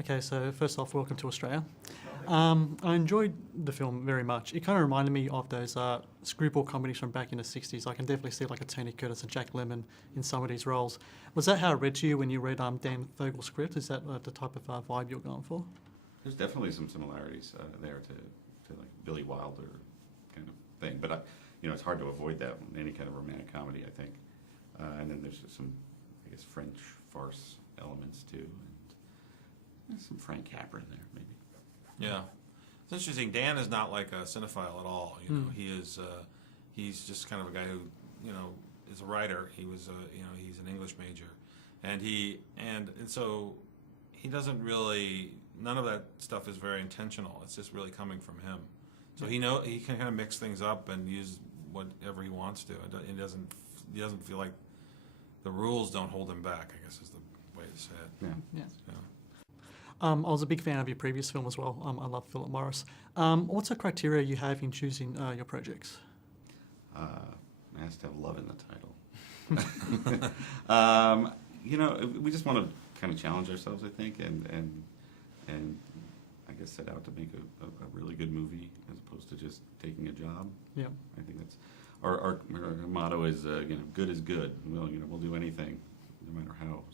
Okay, so first off, welcome to Australia. I enjoyed the film very much. It kind of reminded me of those screwball comedies from back in the 60s. I can definitely see like a Tony Curtis and Jack Lemmon in some of these roles. Was that how it read to you when you read Dan Vogel's script? Is that the type of vibe you're going for? There's definitely some similarities there to like Billy Wilder kind of thing, but it's hard to avoid that in any kind of romantic comedy, I think. And then there's some, I guess, French farce elements too, and some Frank Capra in there maybe. Yeah, it's interesting. Dan is not like a cinephile at all. He is. He's just kind of a guy who, is a writer. He was, he's an English major, and so he doesn't really. None of that stuff is very intentional. It's just really coming from him. So he can kind of mix things up and use whatever he wants to. He doesn't feel like the rules don't hold him back, I guess is the way to say it. Yeah. Yeah. I was a big fan of your previous film as well. I love Philip Morris. What's the criteria you have in choosing your projects? It has to have love in the title. We just want to kind of challenge ourselves, I think, and I guess set out to make a really good movie as opposed to just taking a job. Yeah. I think that's our motto is good is good. We'll do anything, no matter how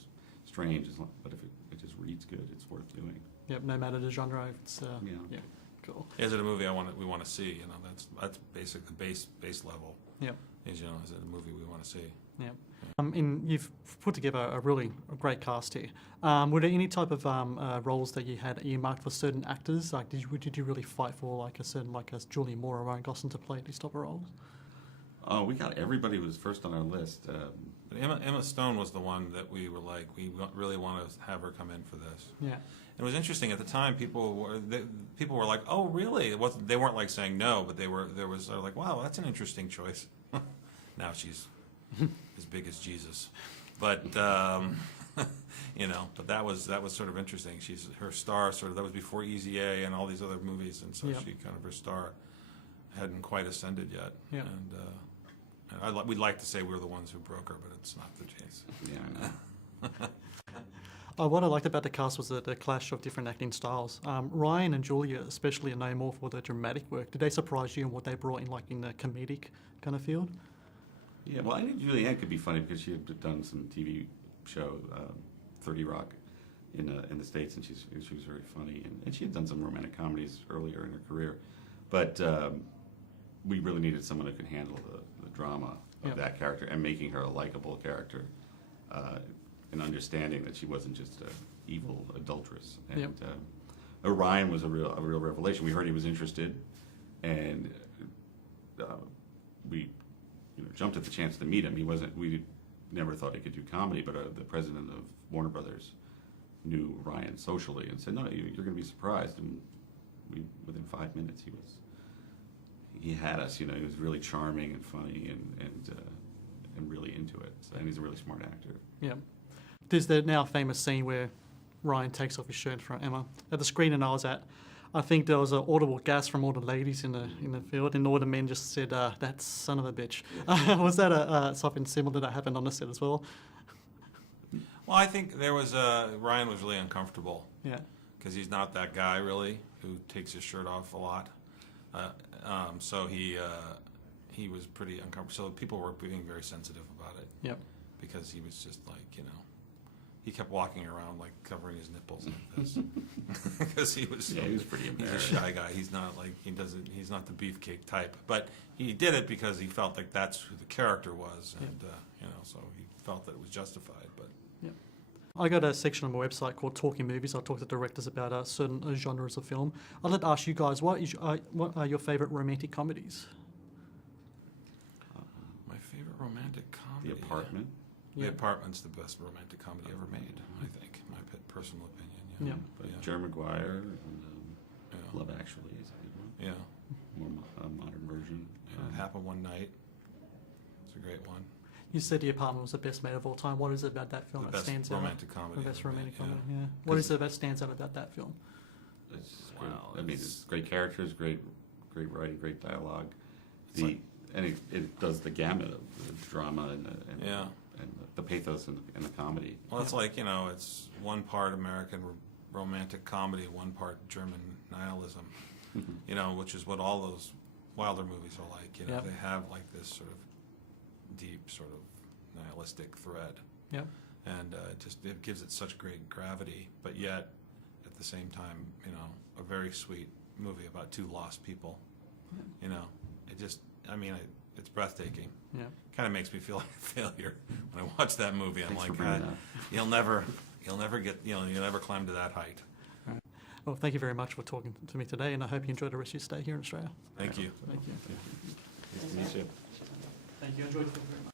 strange, but if it just reads good, it's worth doing. Yep. No matter the genre, it's yeah. Cool. Is it a movie we want to see? That's basically the base level. Yep. Is it a movie we want to see? Yep. And you've put together a really great cast here. Were there any type of roles that you had earmarked for certain actors? Like, did you really fight for like a certain as Julianne Moore or Ryan Gosling to play these type of roles? Oh, we got everybody was first on our list. But Emma Stone was the one that we were like, we really want to have her come in for this. Yeah. It was interesting at the time. People were like, "Oh, really?" They weren't like saying no, but they were like, "Wow, that's an interesting choice." Now she's as big as Jesus, but but that was sort of interesting. Her star that was before Easy A and all these other movies, and so she kind of her star hadn't quite ascended yet. Yeah. And we'd like to say we're the ones who broke her, but it's not the case. Yeah. What I liked about the cast was the clash of different acting styles. Ryan and Julia especially are known more for the dramatic work. Did they surprise you in what they brought in the comedic kind of field? Yeah, well, I think Julianne could be funny because she had done some TV show, 30 Rock, in the States, and she was very funny. And she had done some romantic comedies earlier in her career. But we really needed someone who could handle the drama of that character and making her a likable character. And understanding that she wasn't just an evil adulteress. And Ryan was a real revelation. We heard he was interested, and we jumped at the chance to meet him. We never thought he could do comedy, but the president of Warner Brothers knew Ryan socially and said, "No, you're going to be surprised." And within 5 minutes, he had us. He was really charming and funny and really into it. And he's a really smart actor. Yeah. There's the now famous scene where Ryan takes off his shirt in front of Emma. At the screening I was at, I think there was an audible gasp from all the ladies in the field, and all the men just said, "That son of a bitch." Was that something similar that happened on the set as well? Well, I think there was Ryan was really uncomfortable. Yeah. Because he's not that guy really who takes his shirt off a lot. So he was pretty uncomfortable. So people were being very sensitive about it. Yep. Because he was just like, he kept walking around like covering his nipples like this. Because he was pretty embarrassed. He's a shy guy. He's not like he's not the beefcake type. But he did it because he felt like that's who the character was, and so he felt that it was justified. But I got a section on my website called Talking Movies. I talk to directors about certain genres of film. I'd like to ask you guys, what are your favourite romantic comedies? My favorite romantic comedy. The Apartment. The Apartment's the best romantic comedy ever made, I think. My personal opinion. But Jerry Maguire and Love Actually is a good one. Yeah. More modern version. It Happened One Night. It's a great one. You said The Apartment was the best made of all time. What is it about that film that stands out? Comedy. The best romantic comedy. Yeah. What is it that stands out about that film? It's great characters, great writing, great dialogue. It does the gamut of the drama and the pathos and the comedy. Well, it's like it's one part American romantic comedy, one part German nihilism, you know, which is what all those Wilder movies are like. You know, Yep. they have like this sort of deep, sort of nihilistic thread, Yep. and it gives it such great gravity, but yet at the same time, you know, a very sweet movie about two lost people. You know, it just, I mean, it's breathtaking. Yeah. Kind of makes me feel like a failure when I watch that movie. I'm Thanks for like, bringing God, it up. you'll never get, you know, you'll never climb to that height. Well, thank you very much for talking to me today, and I hope you enjoy the rest of your stay here in Australia. Thank you. Thank you. Nice to meet you. Thank you. Enjoyed talking very much.